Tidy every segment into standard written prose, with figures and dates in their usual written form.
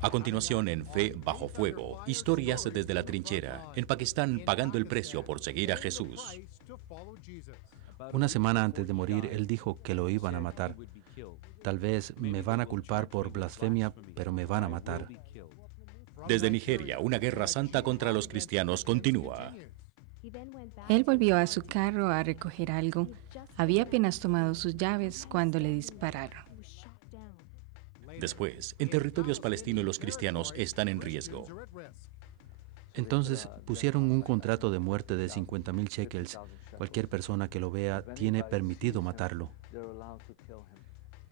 A continuación, en Fe bajo fuego, historias desde la trinchera, en Pakistán pagando el precio por seguir a Jesús. Una semana antes de morir, él dijo que lo iban a matar. Tal vez me van a culpar por blasfemia, pero me van a matar. Desde Nigeria, una guerra santa contra los cristianos continúa. Él volvió a su carro a recoger algo. Había apenas tomado sus llaves cuando le dispararon. Después, en territorios palestinos los cristianos están en riesgo. Entonces pusieron un contrato de muerte de 50,000 shekels. Cualquier persona que lo vea tiene permitido matarlo.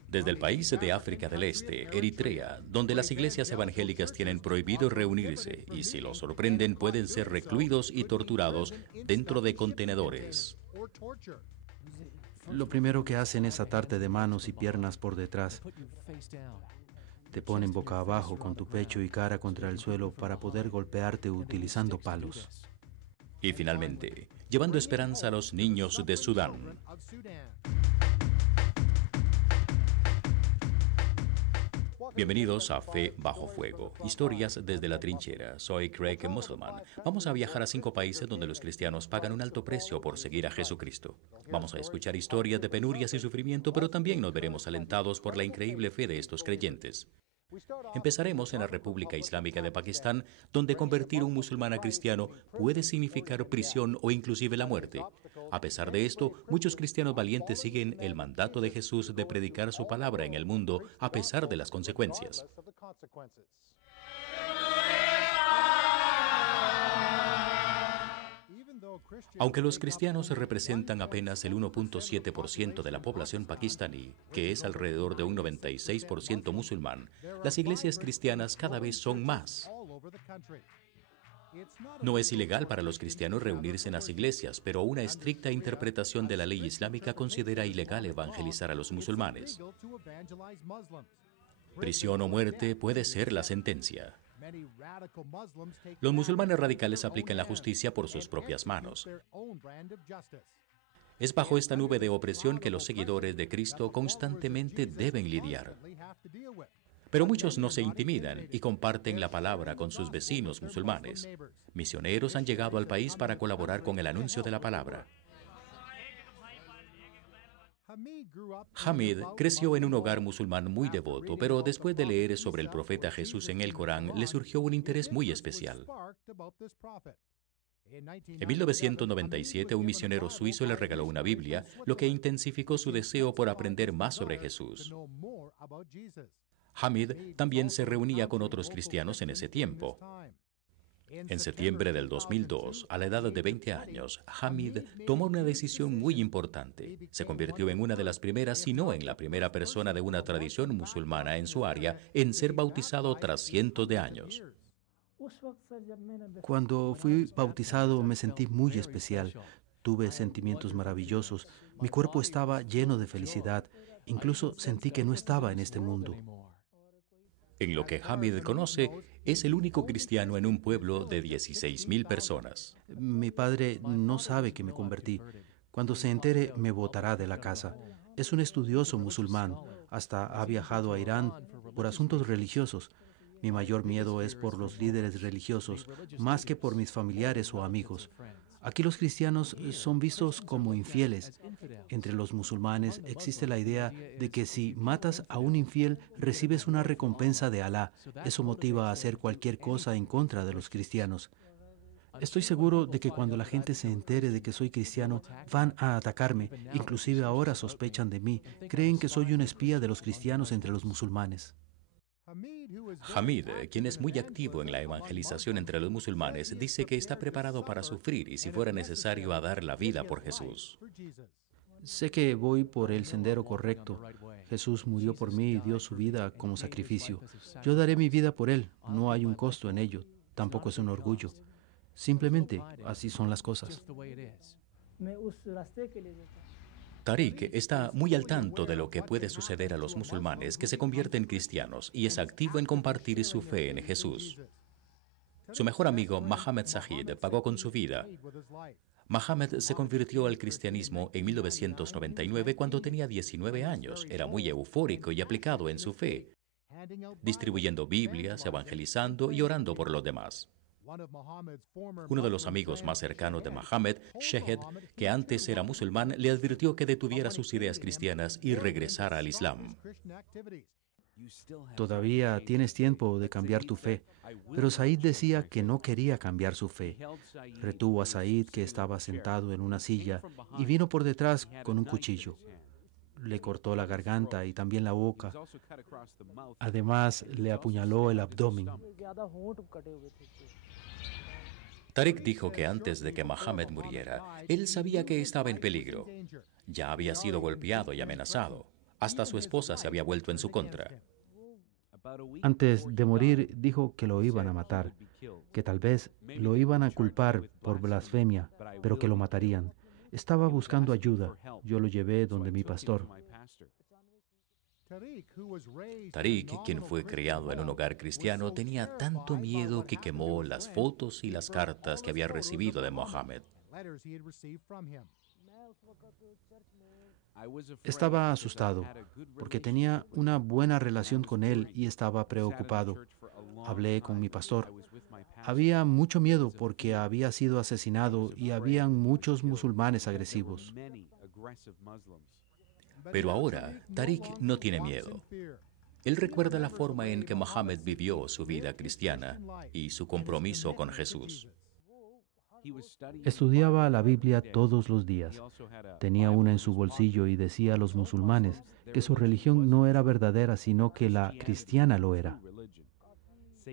Desde el país de África del Este, Eritrea, donde las iglesias evangélicas tienen prohibido reunirse y si los sorprenden pueden ser recluidos y torturados dentro de contenedores. Lo primero que hacen es atarte de manos y piernas por detrás. Te ponen boca abajo con tu pecho y cara contra el suelo para poder golpearte utilizando palos. Y finalmente, llevando esperanza a los niños de Sudán. Bienvenidos a Fe bajo fuego, historias desde la trinchera. Soy Craig Musselman. Vamos a viajar a 5 países donde los cristianos pagan un alto precio por seguir a Jesucristo. Vamos a escuchar historias de penurias y sufrimiento, pero también nos veremos alentados por la increíble fe de estos creyentes. Empezaremos en la República Islámica de Pakistán, donde convertir un musulmán a cristiano puede significar prisión o inclusive la muerte. A pesar de esto, muchos cristianos valientes siguen el mandato de Jesús de predicar su palabra en el mundo a pesar de las consecuencias. Aunque los cristianos representan apenas el 1.7% de la población pakistaní, que es alrededor de un 96% musulmán, las iglesias cristianas cada vez son más. No es ilegal para los cristianos reunirse en las iglesias, pero una estricta interpretación de la ley islámica considera ilegal evangelizar a los musulmanes. Prisión o muerte puede ser la sentencia. Los musulmanes radicales aplican la justicia por sus propias manos. Es bajo esta nube de opresión que los seguidores de Cristo constantemente deben lidiar. Pero muchos no se intimidan y comparten la palabra con sus vecinos musulmanes. Misioneros han llegado al país para colaborar con el anuncio de la palabra. Hamid creció en un hogar musulmán muy devoto, pero después de leer sobre el profeta Jesús en el Corán, le surgió un interés muy especial. En 1997, un misionero suizo le regaló una Biblia, lo que intensificó su deseo por aprender más sobre Jesús. Hamid también se reunía con otros cristianos en ese tiempo. En septiembre del 2002, a la edad de 20 años, Hamid tomó una decisión muy importante. Se convirtió en una de las primeras, si no en la primera persona de una tradición musulmana en su área, en ser bautizado tras cientos de años. Cuando fui bautizado me sentí muy especial. Tuve sentimientos maravillosos. Mi cuerpo estaba lleno de felicidad. Incluso sentí que no estaba en este mundo. En lo que Hamid conoce, es el único cristiano en un pueblo de 16,000 personas. Mi padre no sabe que me convertí. Cuando se entere, me botará de la casa. Es un estudioso musulmán. Hasta ha viajado a Irán por asuntos religiosos. Mi mayor miedo es por los líderes religiosos, más que por mis familiares o amigos. Aquí los cristianos son vistos como infieles. Entre los musulmanes existe la idea de que si matas a un infiel, recibes una recompensa de Alá. Eso motiva a hacer cualquier cosa en contra de los cristianos. Estoy seguro de que cuando la gente se entere de que soy cristiano, van a atacarme. Inclusive ahora sospechan de mí. Creen que soy un espía de los cristianos entre los musulmanes. Hamid, quien es muy activo en la evangelización entre los musulmanes, dice que está preparado para sufrir y si fuera necesario a dar la vida por Jesús. Sé que voy por el sendero correcto. Jesús murió por mí y dio su vida como sacrificio. Yo daré mi vida por él. No hay un costo en ello. Tampoco es un orgullo. Simplemente así son las cosas. Tariq está muy al tanto de lo que puede suceder a los musulmanes que se convierten en cristianos y es activo en compartir su fe en Jesús. Su mejor amigo, Mohammed Zahid, pagó con su vida. Mohammed se convirtió al cristianismo en 1999 cuando tenía 19 años. Era muy eufórico y aplicado en su fe. distribuyendo Biblias, evangelizando y orando por los demás. Uno de los amigos más cercanos de Mohammed, Shehed, que antes era musulmán, le advirtió que detuviera sus ideas cristianas y regresara al Islam. Todavía tienes tiempo de cambiar tu fe. Pero Said decía que no quería cambiar su fe. Retuvo a Said, que estaba sentado en una silla, y vino por detrás con un cuchillo. Le cortó la garganta y también la boca. Además, le apuñaló el abdomen. Tariq dijo que antes de que Mohammed muriera, él sabía que estaba en peligro. Ya había sido golpeado y amenazado. Hasta su esposa se había vuelto en su contra. Antes de morir, dijo que lo iban a matar, que tal vez lo iban a culpar por blasfemia, pero que lo matarían. Estaba buscando ayuda. Yo lo llevé donde mi pastor. Tariq, quien fue criado en un hogar cristiano, tenía tanto miedo que quemó las fotos y las cartas que había recibido de Mohammed. Estaba asustado porque tenía una buena relación con él y estaba preocupado. Hablé con mi pastor. Había mucho miedo porque había sido asesinado y habían muchos musulmanes agresivos. Pero ahora, Tariq no tiene miedo. Él recuerda la forma en que Mohammed vivió su vida cristiana y su compromiso con Jesús. Estudiaba la Biblia todos los días. Tenía una en su bolsillo y decía a los musulmanes que su religión no era verdadera, sino que la cristiana lo era.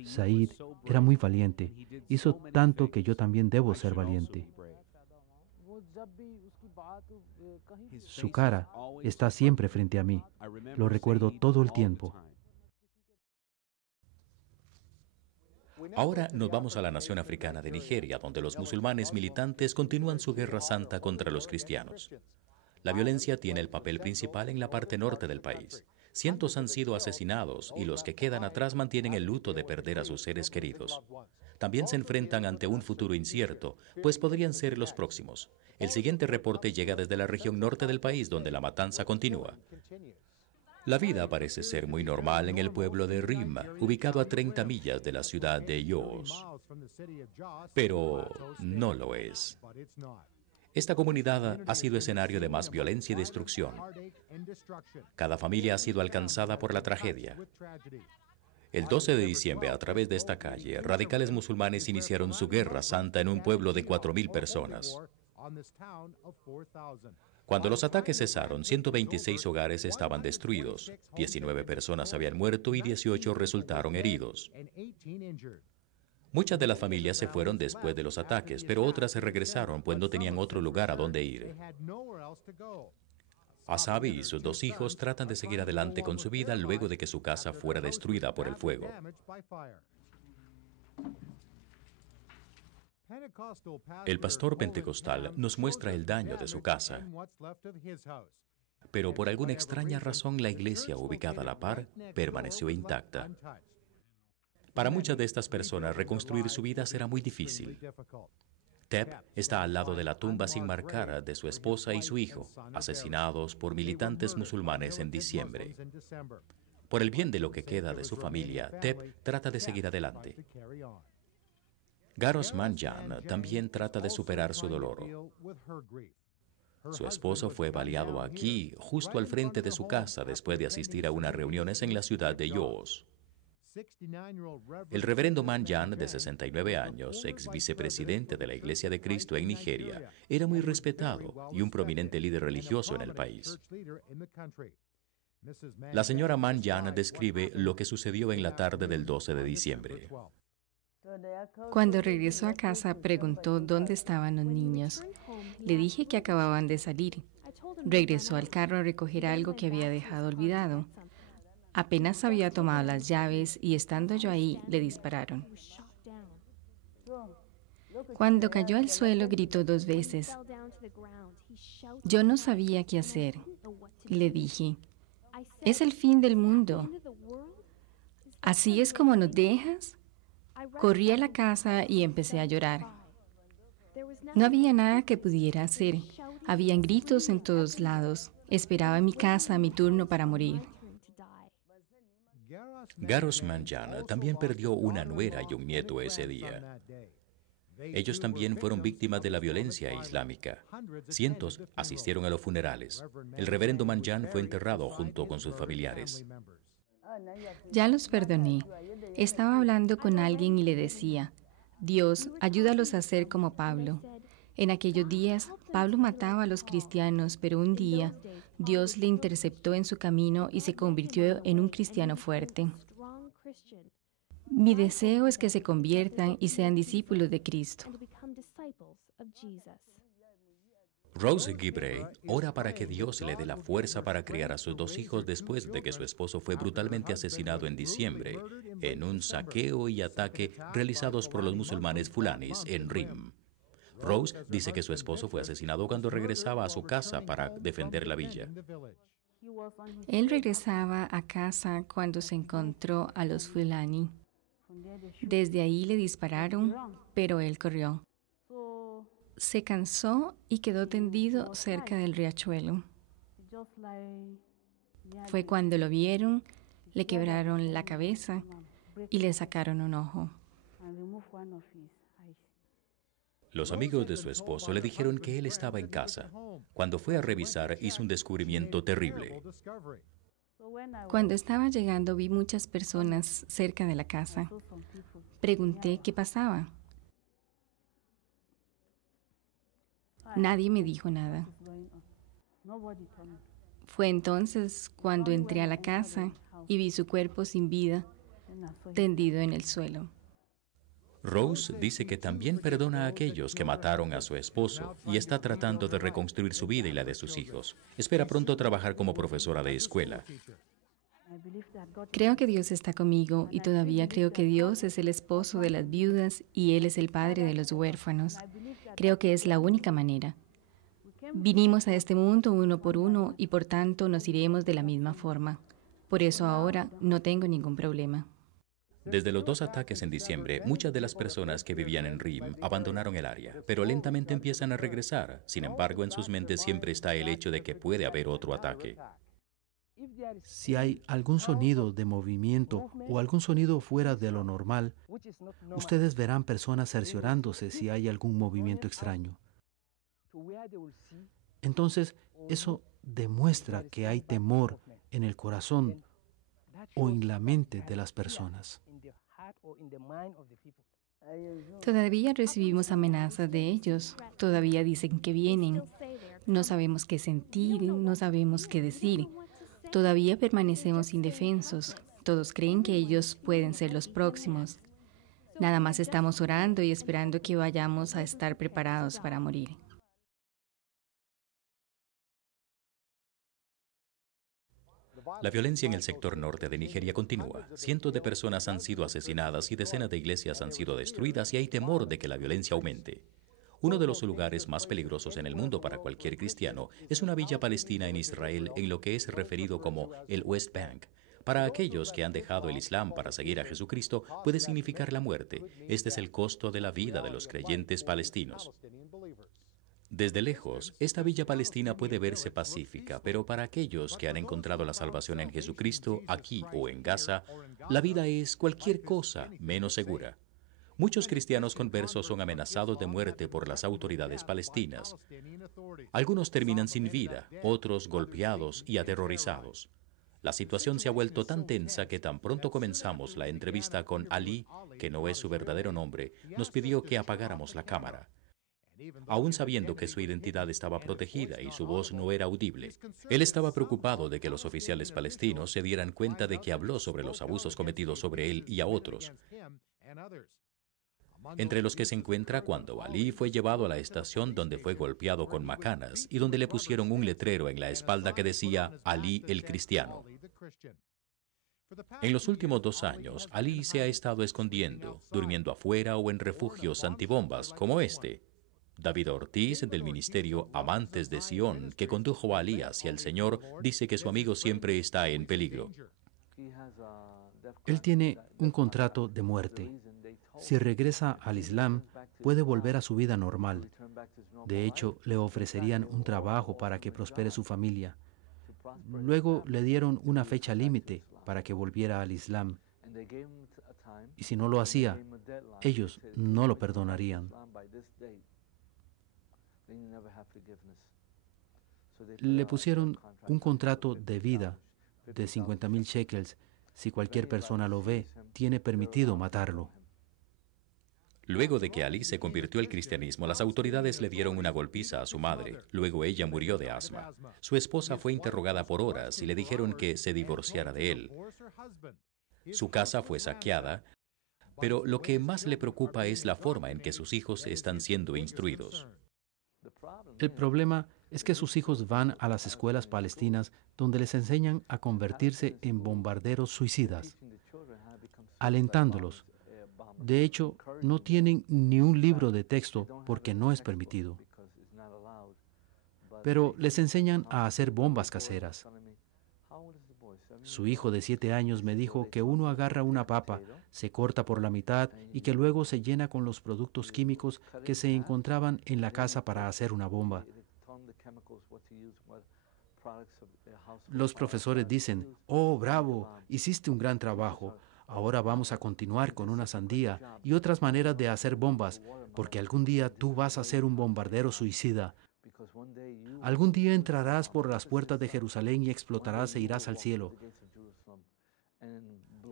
Said era muy valiente. Hizo tanto que yo también debo ser valiente. Su cara está siempre frente a mí. Lo recuerdo todo el tiempo. Ahora nos vamos a la nación africana de Nigeria, donde los musulmanes militantes continúan su guerra santa contra los cristianos. La violencia tiene el papel principal en la parte norte del país. Cientos han sido asesinados y los que quedan atrás mantienen el luto de perder a sus seres queridos. También se enfrentan ante un futuro incierto, pues podrían ser los próximos. El siguiente reporte llega desde la región norte del país, donde la matanza continúa. La vida parece ser muy normal en el pueblo de Rim, ubicado a 30 millas de la ciudad de Jos. Pero no lo es. Esta comunidad ha sido escenario de más violencia y destrucción. Cada familia ha sido alcanzada por la tragedia. El 12 de diciembre, a través de esta calle, radicales musulmanes iniciaron su guerra santa en un pueblo de 4.000 personas. Cuando los ataques cesaron, 126 hogares estaban destruidos, 19 personas habían muerto y 18 resultaron heridos. Muchas de las familias se fueron después de los ataques, pero otras se regresaron pues no tenían otro lugar a donde ir. Asabi y sus 2 hijos tratan de seguir adelante con su vida luego de que su casa fuera destruida por el fuego. El pastor pentecostal nos muestra el daño de su casa, pero por alguna extraña razón la iglesia ubicada a la par permaneció intacta. Para muchas de estas personas reconstruir su vida será muy difícil. Tep está al lado de la tumba sin marcar de su esposa y su hijo, asesinados por militantes musulmanes en diciembre. Por el bien de lo que queda de su familia, Tep trata de seguir adelante. Garos Manjan también trata de superar su dolor. Su esposo fue baleado aquí, justo al frente de su casa, después de asistir a unas reuniones en la ciudad de Jos. El reverendo Manjan, de 69 años, ex vicepresidente de la Iglesia de Cristo en Nigeria, era muy respetado y un prominente líder religioso en el país. La señora Manjan describe lo que sucedió en la tarde del 12 de diciembre. Cuando regresó a casa, preguntó dónde estaban los niños. Le dije que acababan de salir. Regresó al carro a recoger algo que había dejado olvidado. Apenas había tomado las llaves y estando yo ahí, le dispararon. Cuando cayó al suelo, gritó 2 veces. Yo no sabía qué hacer. Le dije, es el fin del mundo. ¿Así es como nos dejas? Corrí a la casa y empecé a llorar. No había nada que pudiera hacer. Habían gritos en todos lados. Esperaba en mi casa mi turno para morir. Garos Manjan también perdió una nuera y un nieto ese día. Ellos también fueron víctimas de la violencia islámica. Cientos asistieron a los funerales. El reverendo Manjan fue enterrado junto con sus familiares. Ya los perdoné. Estaba hablando con alguien y le decía, Dios, ayúdalos a ser como Pablo. En aquellos días, Pablo mataba a los cristianos, pero un día Dios le interceptó en su camino y se convirtió en un cristiano fuerte. Mi deseo es que se conviertan y sean discípulos de Cristo. Rose Gibrey ora para que Dios le dé la fuerza para criar a sus 2 hijos después de que su esposo fue brutalmente asesinado en diciembre en un saqueo y ataque realizados por los musulmanes fulanis en Rim. Rose dice que su esposo fue asesinado cuando regresaba a su casa para defender la villa. Él regresaba a casa cuando se encontró a los fulani. Desde ahí le dispararon, pero él corrió. Se cansó y quedó tendido cerca del riachuelo. Fue cuando lo vieron, le quebraron la cabeza y le sacaron un ojo. Los amigos de su esposo le dijeron que él estaba en casa. Cuando fue a revisar, hizo un descubrimiento terrible. Cuando estaba llegando, vi muchas personas cerca de la casa. Pregunté qué pasaba. Nadie me dijo nada. Fue entonces cuando entré a la casa y vi su cuerpo sin vida, tendido en el suelo. Rose dice que también perdona a aquellos que mataron a su esposo y está tratando de reconstruir su vida y la de sus hijos. Espera pronto trabajar como profesora de escuela. Creo que Dios está conmigo y todavía creo que Dios es el esposo de las viudas y Él es el padre de los huérfanos. Creo que es la única manera. Vinimos a este mundo uno por uno y por tanto nos iremos de la misma forma. Por eso ahora no tengo ningún problema. Desde los 2 ataques en diciembre, muchas de las personas que vivían en Rim abandonaron el área, pero lentamente empiezan a regresar. Sin embargo, en sus mentes siempre está el hecho de que puede haber otro ataque. Si hay algún sonido de movimiento o algún sonido fuera de lo normal, ustedes verán personas cerciorándose si hay algún movimiento extraño. Entonces, eso demuestra que hay temor en el corazón o en la mente de las personas. Todavía recibimos amenazas de ellos. Todavía dicen que vienen. No sabemos qué sentir, no sabemos qué decir. Todavía permanecemos indefensos. Todos creen que ellos pueden ser los próximos. Nada más estamos orando y esperando que vayamos a estar preparados para morir. La violencia en el sector norte de Nigeria continúa. Cientos de personas han sido asesinadas y decenas de iglesias han sido destruidas y hay temor de que la violencia aumente. Uno de los lugares más peligrosos en el mundo para cualquier cristiano es una villa palestina en Israel en lo que es referido como el West Bank. Para aquellos que han dejado el Islam para seguir a Jesucristo puede significar la muerte. Este es el costo de la vida de los creyentes palestinos. Desde lejos, esta villa palestina puede verse pacífica, pero para aquellos que han encontrado la salvación en Jesucristo, aquí o en Gaza, la vida es cualquier cosa menos segura. Muchos cristianos conversos son amenazados de muerte por las autoridades palestinas. Algunos terminan sin vida, otros golpeados y aterrorizados. La situación se ha vuelto tan tensa que tan pronto comenzamos la entrevista con Ali, que no es su verdadero nombre, nos pidió que apagáramos la cámara. Aún sabiendo que su identidad estaba protegida y su voz no era audible. Él estaba preocupado de que los oficiales palestinos se dieran cuenta de que habló sobre los abusos cometidos sobre él y a otros. Entre los que se encuentra cuando Ali fue llevado a la estación donde fue golpeado con macanas y donde le pusieron un letrero en la espalda que decía Ali el cristiano. En los últimos 2 años, Ali se ha estado escondiendo, durmiendo afuera o en refugios antibombas como este. David Ortiz, del ministerio Amantes de Sion, que condujo a Ali hacia el Señor, dice que su amigo siempre está en peligro. Él tiene un contrato de muerte. Si regresa al Islam, puede volver a su vida normal. De hecho, le ofrecerían un trabajo para que prospere su familia. Luego le dieron una fecha límite para que volviera al Islam. Y si no lo hacía, ellos no lo perdonarían. Le pusieron un contrato de vida de 50,000 shekels. Si cualquier persona lo ve, tiene permitido matarlo. Luego de que Ali se convirtió al cristianismo, las autoridades le dieron una golpiza a su madre. Luego ella murió de asma. Su esposa fue interrogada por horas y le dijeron que se divorciara de él. Su casa fue saqueada, pero lo que más le preocupa es la forma en que sus hijos están siendo instruidos. El problema es que sus hijos van a las escuelas palestinas donde les enseñan a convertirse en bombarderos suicidas, alentándolos. De hecho, no tienen ni un libro de texto porque no es permitido. Pero les enseñan a hacer bombas caseras. Su hijo de 7 años me dijo que uno agarra una papa, se corta por la mitad y que luego se llena con los productos químicos que se encontraban en la casa para hacer una bomba. Los profesores dicen: «Oh, bravo, hiciste un gran trabajo. Ahora vamos a continuar con una sandía y otras maneras de hacer bombas, porque algún día tú vas a ser un bombardero suicida. Algún día entrarás por las puertas de Jerusalén y explotarás e irás al cielo».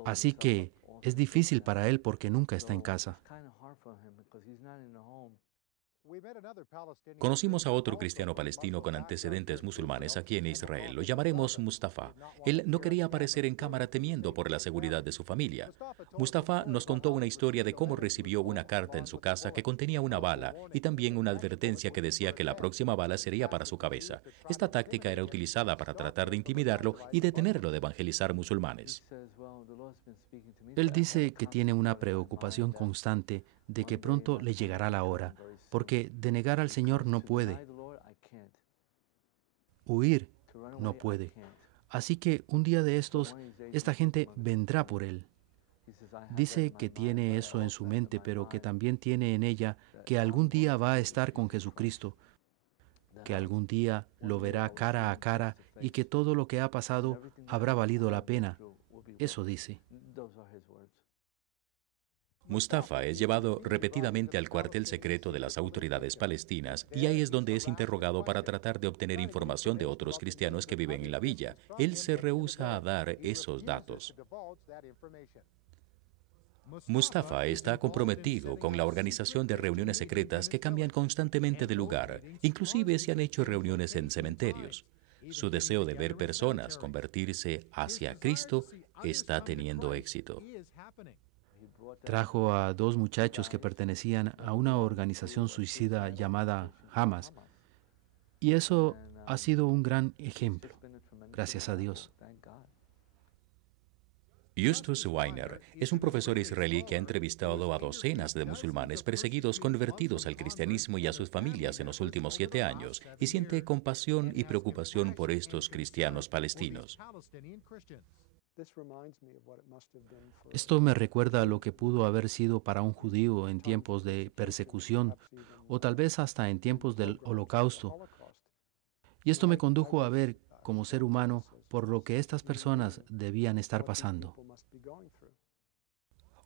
Así que es difícil para él porque nunca está en casa. Conocimos a otro cristiano palestino con antecedentes musulmanes aquí en Israel. Lo llamaremos Mustafa. Él no quería aparecer en cámara temiendo por la seguridad de su familia. Mustafa nos contó una historia de cómo recibió una carta en su casa que contenía una bala y también una advertencia que decía que la próxima bala sería para su cabeza. Esta táctica era utilizada para tratar de intimidarlo y detenerlo de evangelizar musulmanes. Él dice que tiene una preocupación constante de que pronto le llegará la hora, porque de negar al Señor no puede. Huir no puede. Así que un día de estos, esta gente vendrá por él. Dice que tiene eso en su mente, pero que también tiene en ella que algún día va a estar con Jesucristo, que algún día lo verá cara a cara y que todo lo que ha pasado habrá valido la pena. Eso dice. Mustafa es llevado repetidamente al cuartel secreto de las autoridades palestinas y ahí es donde es interrogado para tratar de obtener información de otros cristianos que viven en la villa. Él se rehúsa a dar esos datos. Mustafa está comprometido con la organización de reuniones secretas que cambian constantemente de lugar. Inclusive se han hecho reuniones en cementerios. Su deseo de ver personas convertirse hacia Cristo está teniendo éxito. Trajo a 2 muchachos que pertenecían a una organización suicida llamada Hamas. Y eso ha sido un gran ejemplo, gracias a Dios. Justus Weiner es un profesor israelí que ha entrevistado a docenas de musulmanes perseguidos convertidos al cristianismo y a sus familias en los últimos 7 años y siente compasión y preocupación por estos cristianos palestinos. Esto me recuerda a lo que pudo haber sido para un judío en tiempos de persecución o tal vez hasta en tiempos del Holocausto. Y esto me condujo a ver, como ser humano, por lo que estas personas debían estar pasando.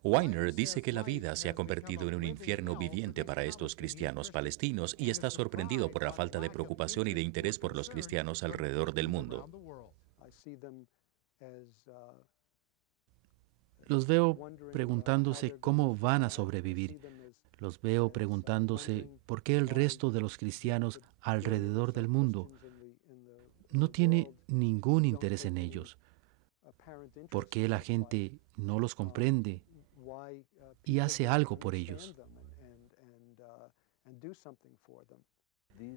Weiner dice que la vida se ha convertido en un infierno viviente para estos cristianos palestinos y está sorprendido por la falta de preocupación y de interés por los cristianos alrededor del mundo. Los veo preguntándose cómo van a sobrevivir. Los veo preguntándose por qué el resto de los cristianos alrededor del mundo no tiene ningún interés en ellos. ¿Por qué la gente no los comprende y hace algo por ellos?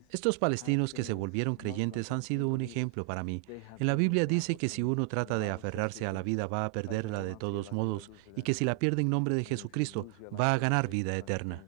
Estos palestinos que se volvieron creyentes han sido un ejemplo para mí. En la Biblia dice que si uno trata de aferrarse a la vida va a perderla de todos modos y que si la pierde en nombre de Jesucristo va a ganar vida eterna.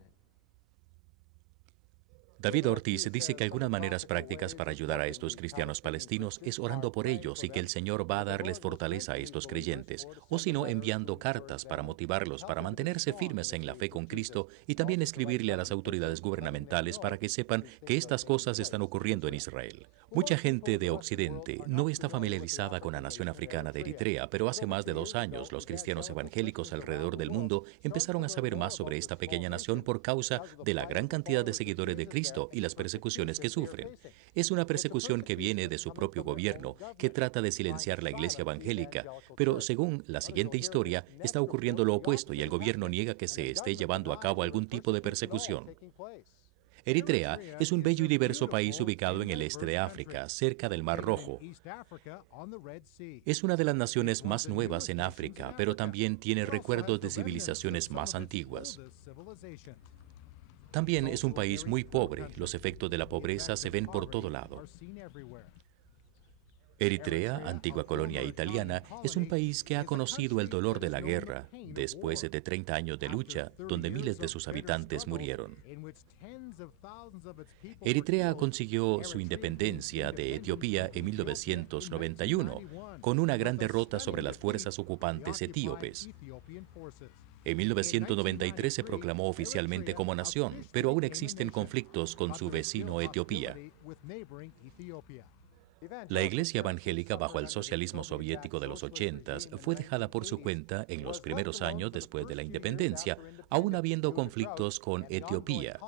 David Ortiz dice que algunas maneras prácticas para ayudar a estos cristianos palestinos es orando por ellos y que el Señor va a darles fortaleza a estos creyentes, o si no, enviando cartas para motivarlos para mantenerse firmes en la fe con Cristo y también escribirle a las autoridades gubernamentales para que sepan que estas cosas están ocurriendo en Israel. Mucha gente de Occidente no está familiarizada con la nación africana de Eritrea, pero hace más de 2 años los cristianos evangélicos alrededor del mundo empezaron a saber más sobre esta pequeña nación por causa de la gran cantidad de seguidores de Cristo y las persecuciones que sufren. Es una persecución que viene de su propio gobierno, que trata de silenciar la iglesia evangélica, pero según la siguiente historia, está ocurriendo lo opuesto y el gobierno niega que se esté llevando a cabo algún tipo de persecución. Eritrea es un bello y diverso país ubicado en el este de África, cerca del Mar Rojo. Es una de las naciones más nuevas en África, pero también tiene recuerdos de civilizaciones más antiguas. También es un país muy pobre. Los efectos de la pobreza se ven por todo lado. Eritrea, antigua colonia italiana, es un país que ha conocido el dolor de la guerra, después de 30 años de lucha, donde miles de sus habitantes murieron. Eritrea consiguió su independencia de Etiopía en 1991, con una gran derrota sobre las fuerzas ocupantes etíopes. En 1993 se proclamó oficialmente como nación, pero aún existen conflictos con su vecino Etiopía. La iglesia evangélica bajo el socialismo soviético de los 80s fue dejada por su cuenta en los primeros años después de la independencia, aún habiendo conflictos con Etiopía.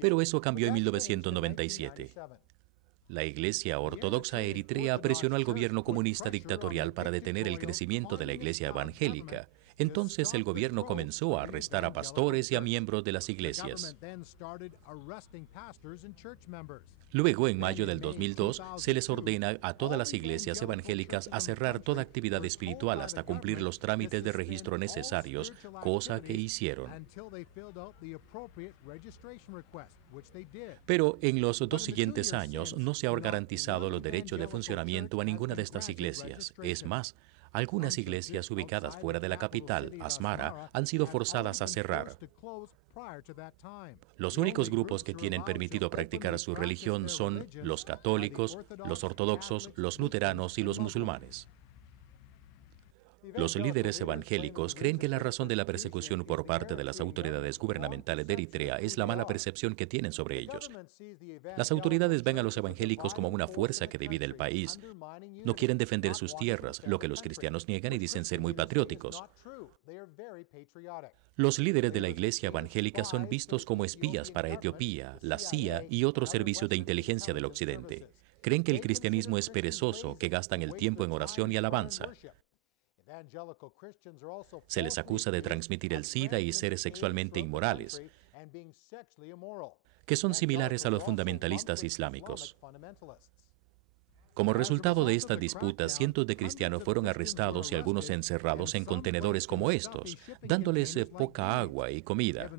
Pero eso cambió en 1997. La Iglesia Ortodoxa Eritrea presionó al gobierno comunista dictatorial para detener el crecimiento de la iglesia evangélica. Entonces el gobierno comenzó a arrestar a pastores y a miembros de las iglesias. Luego, en mayo del 2002, se les ordena a todas las iglesias evangélicas a cerrar toda actividad espiritual hasta cumplir los trámites de registro necesarios, cosa que hicieron. Pero en los 2 siguientes años no se han garantizado los derechos de funcionamiento a ninguna de estas iglesias. Es más, algunas iglesias ubicadas fuera de la capital, Asmara, han sido forzadas a cerrar. Los únicos grupos que tienen permitido practicar su religión son los católicos, los ortodoxos, los luteranos y los musulmanes. Los líderes evangélicos creen que la razón de la persecución por parte de las autoridades gubernamentales de Eritrea es la mala percepción que tienen sobre ellos. Las autoridades ven a los evangélicos como una fuerza que divide el país. No quieren defender sus tierras, lo que los cristianos niegan y dicen ser muy patrióticos. Los líderes de la iglesia evangélica son vistos como espías para Etiopía, la CIA y otros servicios de inteligencia del Occidente. Creen que el cristianismo es perezoso, que gastan el tiempo en oración y alabanza. Se les acusa de transmitir el SIDA y ser sexualmente inmorales, que son similares a los fundamentalistas islámicos. Como resultado de estas disputas, cientos de cristianos fueron arrestados y algunos encerrados en contenedores como estos, dándoles poca agua y comida.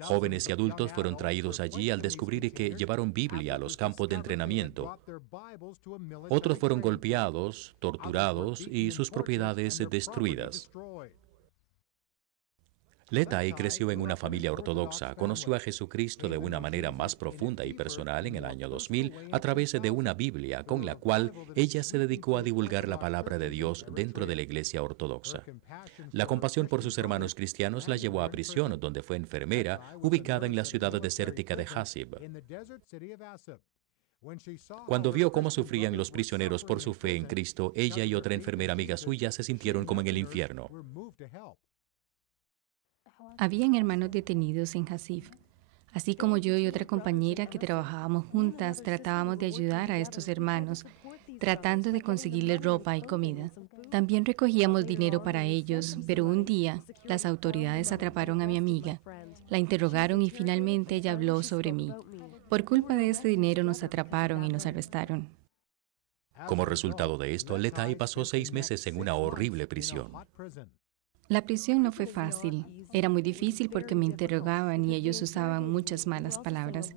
Jóvenes y adultos fueron traídos allí al descubrir que llevaron Biblia a los campos de entrenamiento. Otros fueron golpeados, torturados y sus propiedades destruidas. Letai creció en una familia ortodoxa, conoció a Jesucristo de una manera más profunda y personal en el año 2000 a través de una Biblia con la cual ella se dedicó a divulgar la palabra de Dios dentro de la iglesia ortodoxa. La compasión por sus hermanos cristianos la llevó a prisión, donde fue enfermera, ubicada en la ciudad desértica de Hasib. Cuando vio cómo sufrían los prisioneros por su fe en Cristo, ella y otra enfermera amiga suya se sintieron como en el infierno. Habían hermanos detenidos en Hasif. Así como yo y otra compañera que trabajábamos juntas, tratábamos de ayudar a estos hermanos, tratando de conseguirles ropa y comida. También recogíamos dinero para ellos, pero un día las autoridades atraparon a mi amiga, la interrogaron y finalmente ella habló sobre mí. Por culpa de ese dinero nos atraparon y nos arrestaron. Como resultado de esto, Letai pasó 6 meses en una horrible prisión. La prisión no fue fácil. Era muy difícil porque me interrogaban y ellos usaban muchas malas palabras.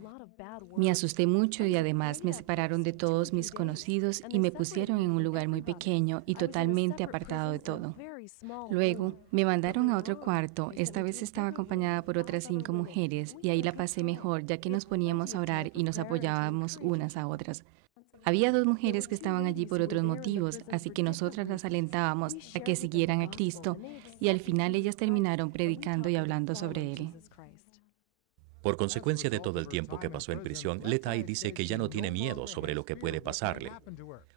Me asusté mucho y además me separaron de todos mis conocidos y me pusieron en un lugar muy pequeño y totalmente apartado de todo. Luego me mandaron a otro cuarto. Esta vez estaba acompañada por otras 5 mujeres y ahí la pasé mejor ya que nos poníamos a orar y nos apoyábamos unas a otras. Había 2 mujeres que estaban allí por otros motivos, así que nosotras las alentábamos a que siguieran a Cristo y al final ellas terminaron predicando y hablando sobre Él. Por consecuencia de todo el tiempo que pasó en prisión, Letai dice que ya no tiene miedo sobre lo que puede pasarle.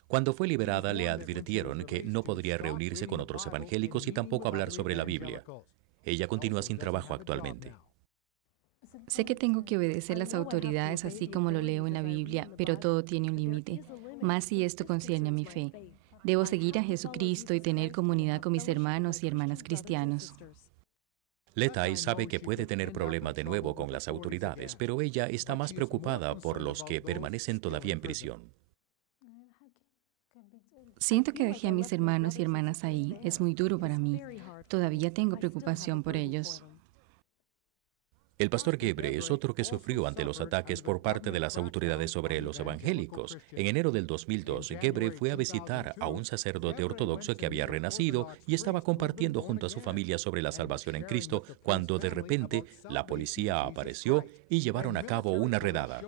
Cuando fue liberada, le advirtieron que no podría reunirse con otros evangélicos y tampoco hablar sobre la Biblia. Ella continúa sin trabajo actualmente. Sé que tengo que obedecer las autoridades así como lo leo en la Biblia, pero todo tiene un límite, más si esto concierne a mi fe. Debo seguir a Jesucristo y tener comunidad con mis hermanos y hermanas cristianos. Letai sabe que puede tener problemas de nuevo con las autoridades, pero ella está más preocupada por los que permanecen todavía en prisión. Siento que dejé a mis hermanos y hermanas ahí. Es muy duro para mí. Todavía tengo preocupación por ellos. El pastor Gebre es otro que sufrió ante los ataques por parte de las autoridades sobre los evangélicos. En enero del 2002, Gebre fue a visitar a un sacerdote ortodoxo que había renacido y estaba compartiendo junto a su familia sobre la salvación en Cristo, cuando de repente la policía apareció y llevaron a cabo una redada.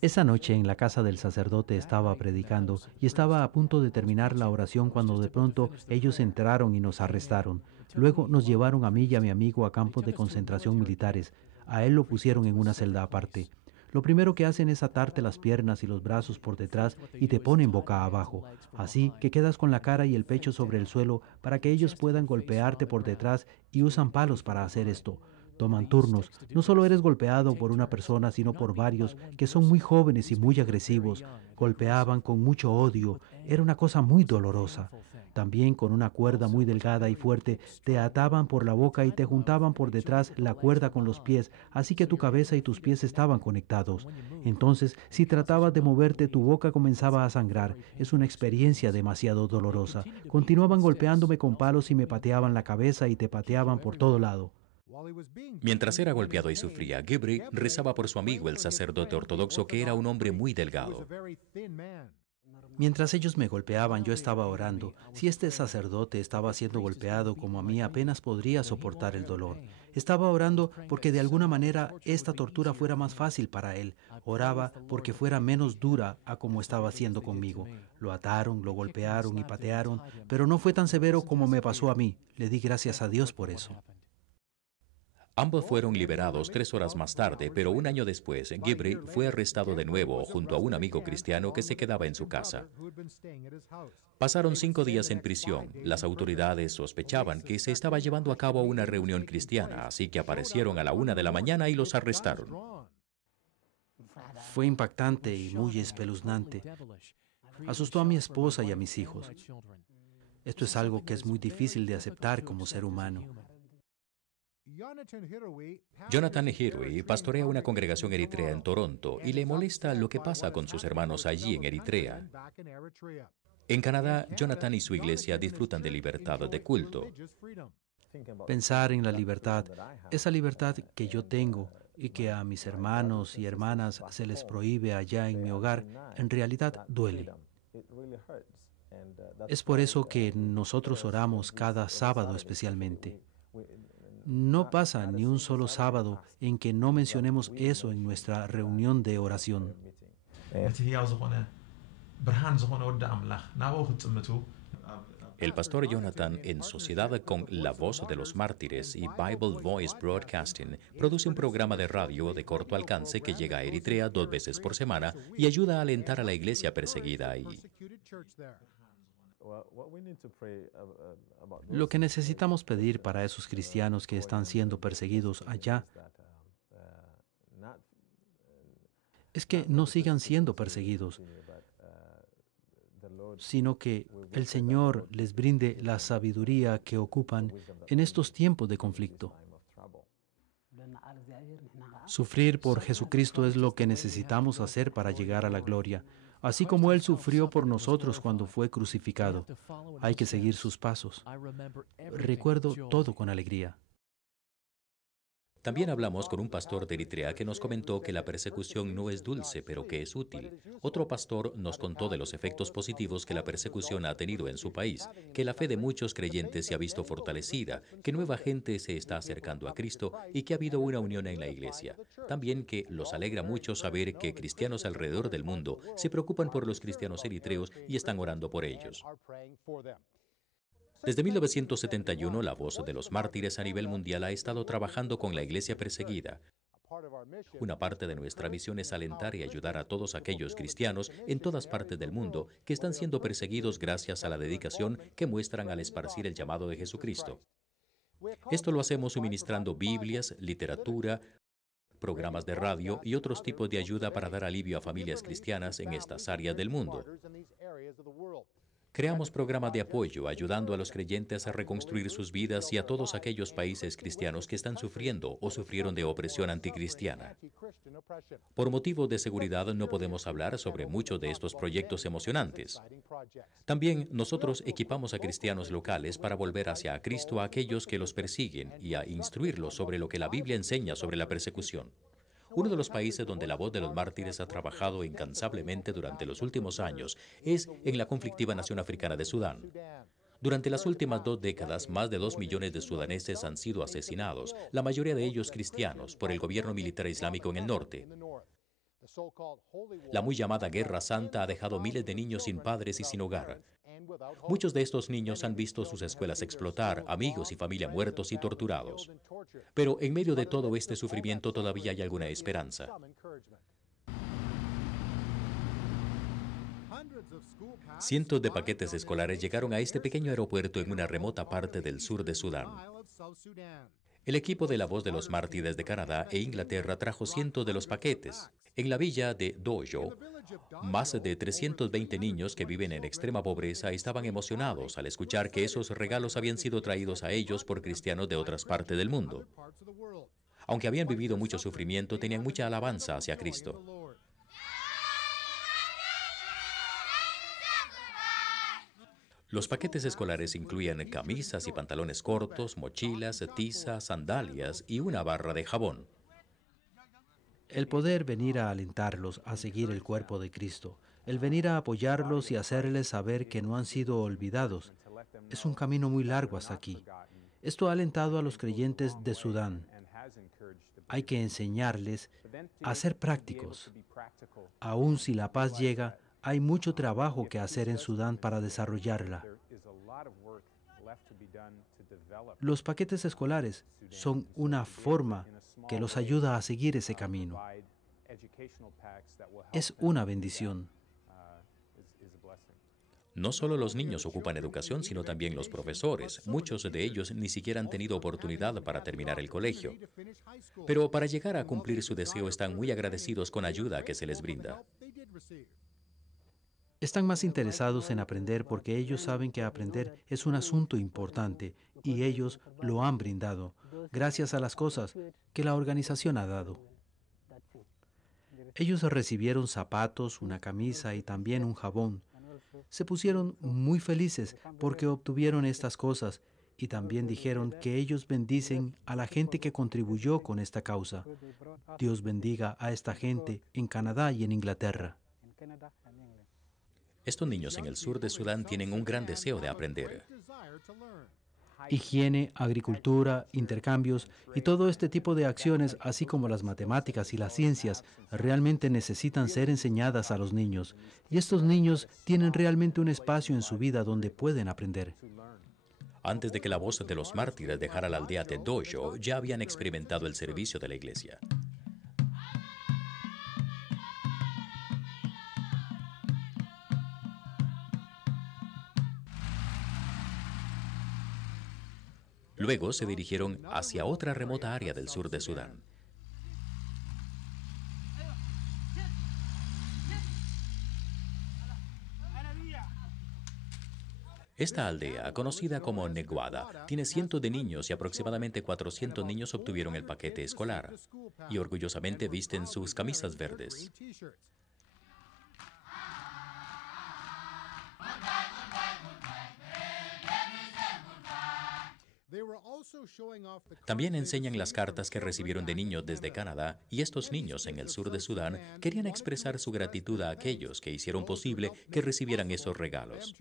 Esa noche en la casa del sacerdote estaba predicando y estaba a punto de terminar la oración cuando de pronto ellos entraron y nos arrestaron. Luego nos llevaron a mí y a mi amigo a campos de concentración militares. A él lo pusieron en una celda aparte. Lo primero que hacen es atarte las piernas y los brazos por detrás y te ponen boca abajo. Así que quedas con la cara y el pecho sobre el suelo para que ellos puedan golpearte por detrás y usan palos para hacer esto. Toman turnos. No solo eres golpeado por una persona, sino por varios que son muy jóvenes y muy agresivos. Golpeaban con mucho odio. Era una cosa muy dolorosa. También con una cuerda muy delgada y fuerte te ataban por la boca y te juntaban por detrás la cuerda con los pies, así que tu cabeza y tus pies estaban conectados. Entonces, si tratabas de moverte, tu boca comenzaba a sangrar. Es una experiencia demasiado dolorosa. Continuaban golpeándome con palos y me pateaban la cabeza y te pateaban por todo lado. Mientras era golpeado y sufría, Gebre rezaba por su amigo, el sacerdote ortodoxo, que era un hombre muy delgado. Mientras ellos me golpeaban, yo estaba orando. Si este sacerdote estaba siendo golpeado como a mí, apenas podría soportar el dolor. Estaba orando porque de alguna manera esta tortura fuera más fácil para él. Oraba porque fuera menos dura a como estaba haciendo conmigo. Lo ataron, lo golpearon y patearon, pero no fue tan severo como me pasó a mí. Le di gracias a Dios por eso. Ambos fueron liberados 3 horas más tarde, pero un año después, Gebre fue arrestado de nuevo junto a un amigo cristiano que se quedaba en su casa. Pasaron 5 días en prisión. Las autoridades sospechaban que se estaba llevando a cabo una reunión cristiana, así que aparecieron a la 1 de la mañana y los arrestaron. Fue impactante y muy espeluznante. Asustó a mi esposa y a mis hijos. Esto es algo que es muy difícil de aceptar como ser humano. Jonathan Hirui pastorea una congregación eritrea en Toronto y le molesta lo que pasa con sus hermanos allí en Eritrea. En Canadá, Jonathan y su iglesia disfrutan de libertad de culto. Pensar en la libertad, esa libertad que yo tengo y que a mis hermanos y hermanas se les prohíbe allá en mi hogar, en realidad duele. Es por eso que nosotros oramos cada sábado especialmente. No pasa ni un solo sábado en que no mencionemos eso en nuestra reunión de oración. El pastor Jonathan, en sociedad con La Voz de los Mártires y Bible Voice Broadcasting, produce un programa de radio de corto alcance que llega a Eritrea 2 veces por semana y ayuda a alentar a la iglesia perseguida ahí. Lo que necesitamos pedir para esos cristianos que están siendo perseguidos allá es que no sigan siendo perseguidos, sino que el Señor les brinde la sabiduría que ocupan en estos tiempos de conflicto. Sufrir por Jesucristo es lo que necesitamos hacer para llegar a la gloria. Así como Él sufrió por nosotros cuando fue crucificado. Hay que seguir sus pasos. Recuerdo todo con alegría. También hablamos con un pastor de Eritrea que nos comentó que la persecución no es dulce, pero que es útil. Otro pastor nos contó de los efectos positivos que la persecución ha tenido en su país, que la fe de muchos creyentes se ha visto fortalecida, que nueva gente se está acercando a Cristo y que ha habido una unión en la iglesia. También que los alegra mucho saber que cristianos alrededor del mundo se preocupan por los cristianos eritreos y están orando por ellos. Desde 1971, la Voz de los Mártires a nivel mundial ha estado trabajando con la iglesia perseguida. Una parte de nuestra misión es alentar y ayudar a todos aquellos cristianos en todas partes del mundo que están siendo perseguidos gracias a la dedicación que muestran al esparcir el llamado de Jesucristo. Esto lo hacemos suministrando Biblias, literatura, programas de radio y otros tipos de ayuda para dar alivio a familias cristianas en estas áreas del mundo. Creamos programas de apoyo ayudando a los creyentes a reconstruir sus vidas y a todos aquellos países cristianos que están sufriendo o sufrieron de opresión anticristiana. Por motivos de seguridad no podemos hablar sobre muchos de estos proyectos emocionantes. También nosotros equipamos a cristianos locales para volver hacia Cristo a aquellos que los persiguen y a instruirlos sobre lo que la Biblia enseña sobre la persecución. Uno de los países donde la Voz de los Mártires ha trabajado incansablemente durante los últimos años es en la conflictiva nación africana de Sudán. Durante las últimas 2 décadas, más de 2 millones de sudaneses han sido asesinados, la mayoría de ellos cristianos, por el gobierno militar islámico en el norte. La muy llamada Guerra Santa ha dejado miles de niños sin padres y sin hogar. Muchos de estos niños han visto sus escuelas explotar, amigos y familia muertos y torturados. Pero en medio de todo este sufrimiento todavía hay alguna esperanza. Cientos de paquetes escolares llegaron a este pequeño aeropuerto en una remota parte del sur de Sudán. El equipo de la Voz de los Mártires de Canadá e Inglaterra trajo cientos de los paquetes. En la villa de Dojo, más de 320 niños que viven en extrema pobreza estaban emocionados al escuchar que esos regalos habían sido traídos a ellos por cristianos de otras partes del mundo. Aunque habían vivido mucho sufrimiento, tenían mucha alabanza hacia Cristo. Los paquetes escolares incluían camisas y pantalones cortos, mochilas, tizas, sandalias y una barra de jabón. El poder venir a alentarlos a seguir el cuerpo de Cristo, el venir a apoyarlos y hacerles saber que no han sido olvidados, es un camino muy largo hasta aquí. Esto ha alentado a los creyentes de Sudán. Hay que enseñarles a ser prácticos. Aun si la paz llega, hay mucho trabajo que hacer en Sudán para desarrollarla. Los paquetes escolares son una forma que los ayuda a seguir ese camino. Es una bendición. No solo los niños ocupan educación, sino también los profesores. Muchos de ellos ni siquiera han tenido oportunidad para terminar el colegio. Pero para llegar a cumplir su deseo están muy agradecidos con la ayuda que se les brinda. Están más interesados en aprender porque ellos saben que aprender es un asunto importante y ellos lo han brindado gracias a las cosas que la organización ha dado. Ellos recibieron zapatos, una camisa y también un jabón. Se pusieron muy felices porque obtuvieron estas cosas y también dijeron que ellos bendicen a la gente que contribuyó con esta causa. Dios bendiga a esta gente en Canadá y en Inglaterra. Estos niños en el sur de Sudán tienen un gran deseo de aprender. Higiene, agricultura, intercambios y todo este tipo de acciones, así como las matemáticas y las ciencias, realmente necesitan ser enseñadas a los niños. Y estos niños tienen realmente un espacio en su vida donde pueden aprender. Antes de que la Voz de los Mártires dejara la aldea de Dojo, ya habían experimentado el servicio de la iglesia. Luego se dirigieron hacia otra remota área del sur de Sudán. Esta aldea, conocida como Neguada, tiene cientos de niños y aproximadamente 400 niños obtuvieron el paquete escolar y orgullosamente visten sus camisas verdes. También enseñan las cartas que recibieron de niños desde Canadá, y estos niños en el sur de Sudán querían expresar su gratitud a aquellos que hicieron posible que recibieran esos regalos.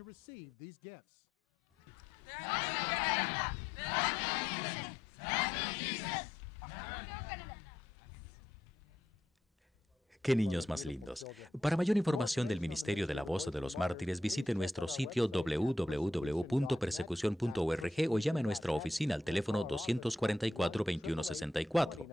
¡Qué niños más lindos! Para mayor información del Ministerio de la Voz de los Mártires, visite nuestro sitio www.persecucion.org o llame a nuestra oficina al teléfono 244-2164.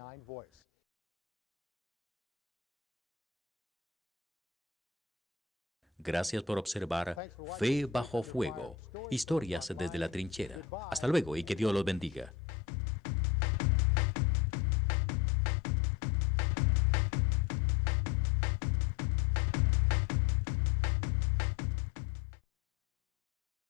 Gracias por observar Fe bajo fuego, historias desde la trinchera. Hasta luego y que Dios los bendiga.